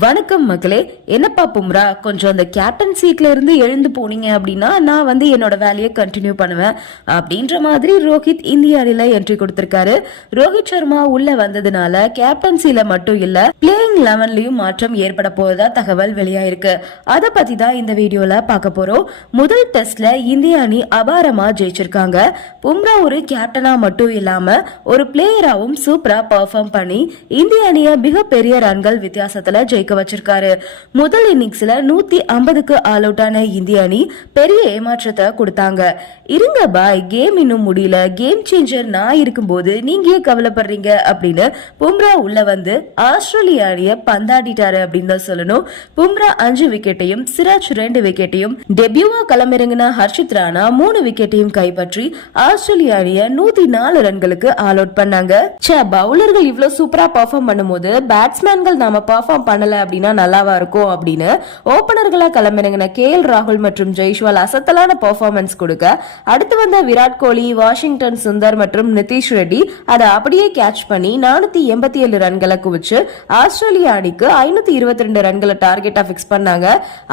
வணக்கம் மக்களே என்னப்பா பும்ரா? கொஞ்சம் அந்த கேப்டன் சீட்ல இருந்து எழுந்து போனீங்க அப்படின்னா நான் வந்து என்னோட வேலையை கண்டினியூ பண்ணுவேன் அப்படின்ற மாதிரி ரோஹித் இந்திய அணில என்ட்ரி கொடுத்திருக்காரு. ரோஹித் சர்மா உள்ள வந்ததுனால கேப்டன்சில மட்டும் இல்ல பிளேயிங் லெவன்லயும் மாற்றம் ஏற்பட போவதா தகவல் வெளியாயிருக்கு. அதை பத்தி தான் இந்த வீடியோல பார்க்க போறோம். முதல் டெஸ்ட்ல இந்திய அணி அபாரமா ஜெயிச்சிருக்காங்க. பும்ரா ஒரு கேப்டனா மட்டும் இல்லாம ஒரு பிளேயராவும் சூப்பரா பெர்ஃபார்ம் பண்ணி இந்திய அணிய மிகப்பெரிய ரன்கள் வித்தியாசத்துல ஜெயிக்க வச்சிருக்காரு. முதல் இன்னிங்ஸ்ல நூத்தி ஐம்பதுக்கு ஆல் அவுட் ஆன இந்திய அணி பெரிய ஏமாற்றத்தை கொடுத்தாங்க. இருங்க பாய் கேம் இன்னும் முடியல. கேம் சேஞ்சர் நான் இருக்கும்போது நீங்க ஏன் கவலைப்படுறீங்க? அப்படின்னு பும்ரா உள்ள வந்து ஆஸ்திரேலிய அணிய பந்தாடிட்டாரு அப்படின்னு தான் சொல்லணும். பும்ரா அஞ்சு விக்கெட்டையும் சிராஜ் ரெண்டு விக்கெட்டையும் டெபியூவா களமிறங்கின ஹர்ஷித் ராணா மூணு விக்கெட்டையும் கைப்பற்றி ஆஸ்திரேலிய அணிய நூத்தி நாலு ரன்களுக்கு ஆல் அவுட் பண்ணாங்க. சே பவுலர்கள் இவ்வளவு சூப்பரா பர்ஃபார்ம் பண்ணும்போது பேட்ஸ்மேன்கள் நாம பர்ஃபார்ம் பண்ணல. அப்படின்னா நல்லாவா இருக்கும் அப்படின்னு ஓபனர்களா களமிறங்கின கே எல் ராகுல் மற்றும் ஜெய்ஷ்வால் அசத்தலான பர்ஃபார்மன்ஸ் கொடுக்க அடுத்து வந்த விராட் கோலி வாஷிங்டன் சுந்தர் மற்றும் நிதிஷ் ரெட்டி அதை அப்படியே கேட்ச் பண்ணி நானூத்தி எண்பத்தி ஏழு ரன்களை குவிச்சு ஆஸ்திரேலிய அணிக்கு ஐநூத்தி இருபத்தி ரெண்டு ரன்களை டார்கெட்டா பிக்ஸ் பண்ணாங்க.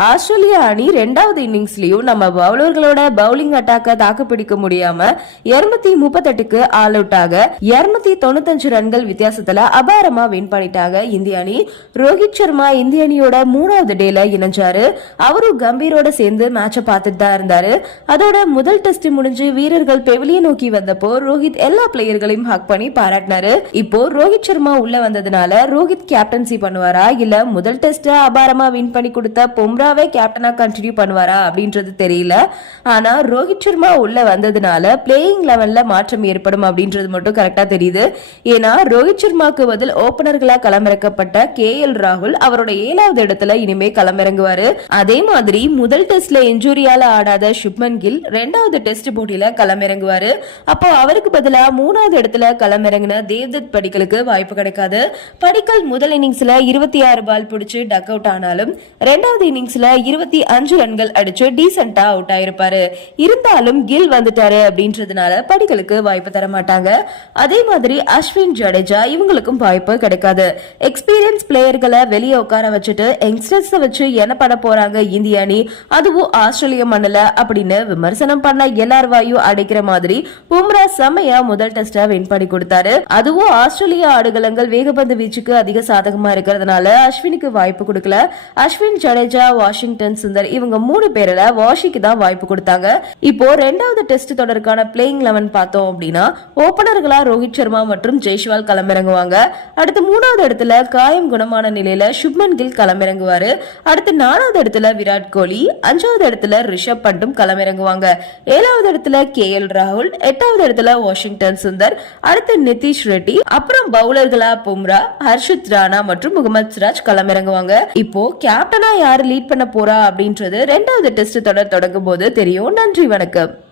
ஆஸ்திரேலிய அணி ரெண்டாவது இன்னிங்ஸ்லயும் நம்ம பவுலர்களோட பவுலிங் அட்டாக்க தாக்கு பிடிக்க முடியாம இருநூத்தி முப்பத்தெட்டுக்கு ஆல் அவுட் ஆக இருநூத்தி தொண்ணூத்தஞ்சு ரன்கள் வித்தியாசத்துல அபாரமா வின் பண்ணிட்டாங்க இந்திய அணி. ரோஹித் சர்மா இந்திய அணியோட மூணாவது டேல இணைஞ்சாரு. அவரும் கம்பீரோட சேர்ந்து மேட்சை பார்த்துட்டு தான் இருந்தாரு. அதோட முதல் டெஸ்ட் முடிஞ்சு வீரர்கள் பெவிலிய நோக்கி வந்தப்போ ரோஹித் எல்லா பிளேயர்களையும் ஹக் பண்ணி பாராட்டினாரு. இப்போ ரோஹித் சர்மா உள்ள வந்ததுனால ரோஹித் கேப்டன்சி பண்ணுவாரா? இல்ல முதல் டெஸ்ட் அபாரமா வின் பண்ணி கொடுத்த பொம்ராவே கேப்டனா கண்டினியூ பண்ணுவாரா அப்படின்றது தெரியல. ஆனா ரோஹித் சர்மா உள்ள வந்ததுனால பிளேயிங் லெவல்ல மாற்றம் ஏற்படும் அப்படின்றது மட்டும் கரெக்டா தெரியுது. ஏன்னா ரோஹித் சர்மாக்கு பதில் ஓபனர்களா களமிறக்கப்பட்ட கே எல் ராகுல் அவரோட ஏழாவது இடத்துல இனிமே களமிறங்குவாரு. அதே மாதிரி முதல் டெஸ்ட்ல இன்ஜூரியால ஆடாத சுப்மன் கில் ரெண்டாவது டெஸ்ட் போட்டியில களமிறங்குவாரு. அப்போ அவருக்கு பதிலா மூணாவது இடத்துல களமிறங்கின தேவ்தத் படிக்கலுக்கு வாய்ப்பு கிடைக்காது. படிக்கல் முதல் இன்னிங்ஸ்ல இருபத்தி ஆறு பால் பிடிச்சு டக் அவுட் ஆனாலும் ரெண்டாவது இன்னிங்ஸ்ல இருபத்தி அஞ்சு ரன்கள் அடிச்சு டீசென்டா அவுட் ஆயிருப்பாரு. இருந்தாலும் கில் வந்துட்டாரு அப்படின்றதுனால படிக்கலுக்கு வாய்ப்பு தர மாட்டாங்க. அதே மாதிரி அஸ்வின் ஜடேஜா இவங்களுக்கும் வாய்ப்பு கிடைக்காது. எக்ஸ்பீரியன்ஸ் பிளேயர்களை வெளியே உட்கார வச்சுட்டு யங்ஸ்டர்ஸ் வச்சு என்ன பண்ண போறாங்க இந்திய அணி அதுவும் ஆஸ்திரேலிய மண்ணில் அப்படின்னு விமர்சனம் பண்ண எல்லார் வாயும் அடைக்கிற மாதிரி பும்ரா செம்மையா முதல் டெஸ்டா வின் பண்ணி கொடுத்தாரு. அதுவும் ஆஸ்திரேலிய ஆடுகளங்கள் வேகப்பந்து வீச்சுக்கு அதிக சாதகமா இருக்கிறதுனால அஸ்வினுக்கு வாய்ப்பு கொடுக்கல. அஸ்வின் ஜடேஜா வாஷிங்டன் சுந்தர் இவங்க மூணு பேர்ல வாஷிக்கு தான் வாய்ப்பு கொடுத்தாங்க. இப்போ ரெண்டாவது டெஸ்ட் தொடருக்கான பிளேயிங் லெவன் பார்த்தோம் அப்படின்னா ஓபனர்களா ரோஹித் சர்மா மற்றும் ஜெய்ஷ்வால் களமிறங்குவாங்க. அடுத்து மூணாவது இடத்துல காயம் குணமான நிலையில சுப்மன் கில் களமிறங்குவாரு. அடுத்து நாலாவது இடத்துல விராட் கோலி அஞ்சாவது இடத்துல ரிஷப் பண்டும் களமிறங்குவாங்க. ஏழாவது இடத்துல கே எல் ராகுல் எட்டாவது இடத்துல வாஷிங்டன் சுந்தர் அடுத்து நிதிஷ் ரெட்டி அப்புறம் பவுலர்களா பும்ரா ஹர்ஷித் ராணா மற்றும் முகமது சிராஜ் களமிறங்குவாங்க. இப்போ கேப்டனா யாரு லீட் பண்ண போறா அப்படின்றது ரெண்டாவது டெஸ்ட் தொடர் தொடங்கும் போது தெரியும். நன்றி வணக்கம்.